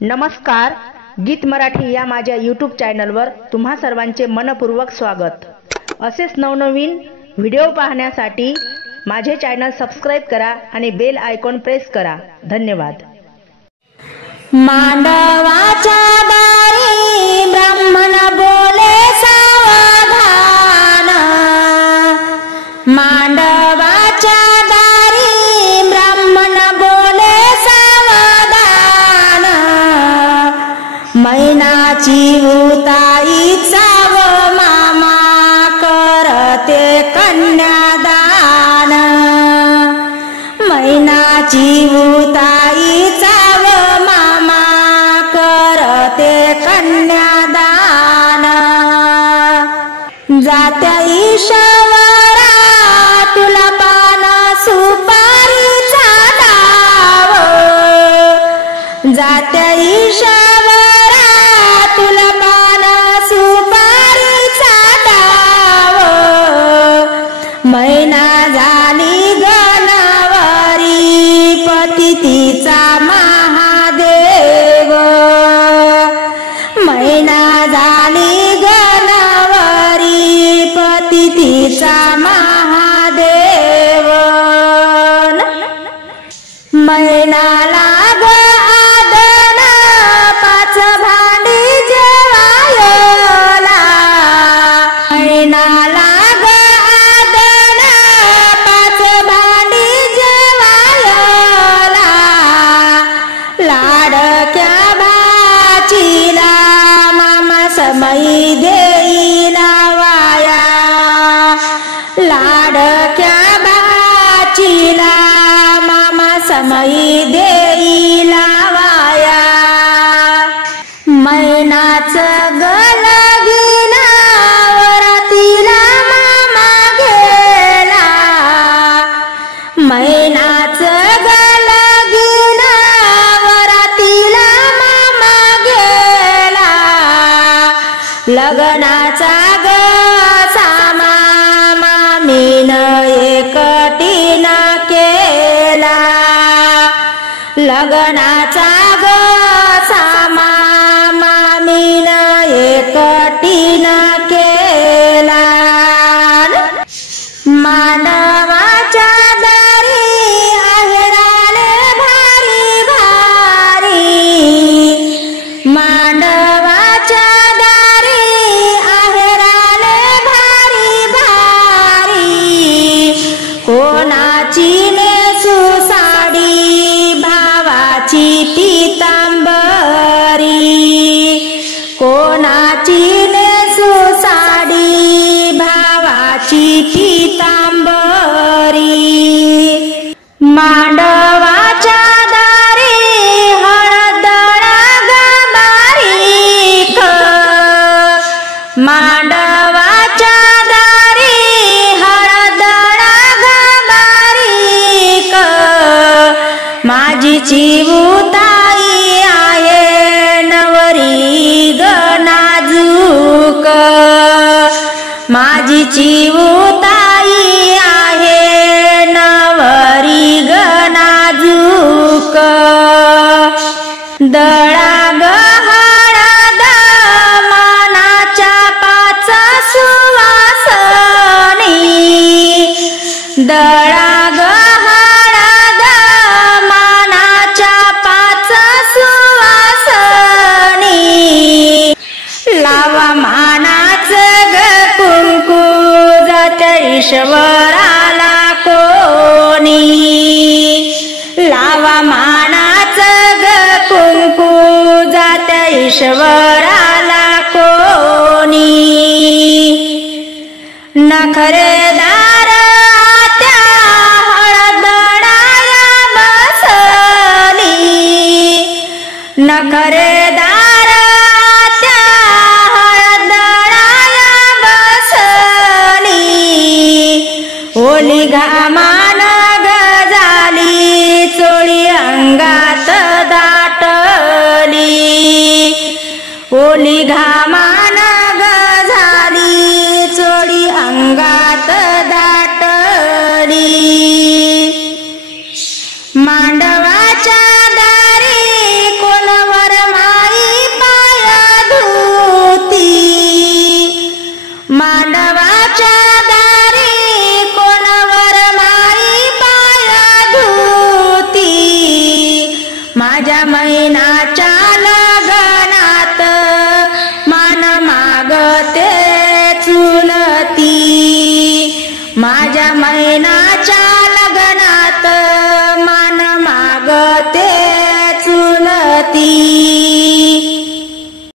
नमस्कार, गीत मराठी या माझ्या यूट्यूब चॅनलवर तुम्हा सर्वांचे मनपूर्वक स्वागत। असेच नवनवीन व्हिडिओ पाहण्यासाठी माझे चॅनल सबस्क्राइब करा आणि बेल आयकॉन प्रेस करा। धन्यवाद। मांडवाच्या दारी ब्राह्मण बोले सावधान, मांडवाच्या दारी ब्राह्मण बोले सावधान, मैनाची उताईचा व मामा करते कन्यादान, मैनाची उताईचा व मामा करते कन्यादान, जात्या ईश्वरा तुला पान सुपारीचा डाव, जात्या ईश्वरा तुला पान सुपारीचा डाव, मैना झाली गणवरी पती तिचा महादेव, मैना झाली गणवरी पती तिचा महादेव, मैनाला ग आदन पाच भांडी जेवायला, मैनाला ग आदन पाच भांडी जेवायला, लाडक्या भाचीला मामा समई देईला वाया, लाडक्या भाचीला मामा समई देईला वाया, मैनाच गलगीना वरातीला मामा गेला, मैनाच गलगीना वरातीला मामा गेला, लग्नाचा ग सामा मामीन एकटीन केला, लग्नाचा ग सामा मामीन एकटीन केला, मांडवाच्या दारी आहेराले भारी भारी, मांडवाच्या दारी आहेराले भारी भारी, कोणाची नेसू साडी भावाची पितांबरी, कोणाची नेसू साडी भावाची पितांबरी, मांडवाच्या दारी हळदळा ग बारीक, मांडवाच्या दारी हळदळा ग बारीक, माझी चिवताई आहे नवरी ग नाजूक, माझी चिवताई आहे नवरी ग नाजूक, दळा ग हळद मनाच्या पाच सुवासनी, दळा ग हळद मनाच्या पाच सुवासनी, लावा मानाच ग कुंकू जात्या ईश्वराला कोणी, लावा मानाच ग कुंकू जात्या ईश्वराला कोणी, नखरेदार आत्या हळदळाया बसली, नखरेदार आत्या हळदळाया बसली, ओली घामान ग झाली चोळी अंगात दाटली, ओली घामान ग झाली चोळी अंगात दाटली, मांडवाच्या दारी कोण वर मरणाच्या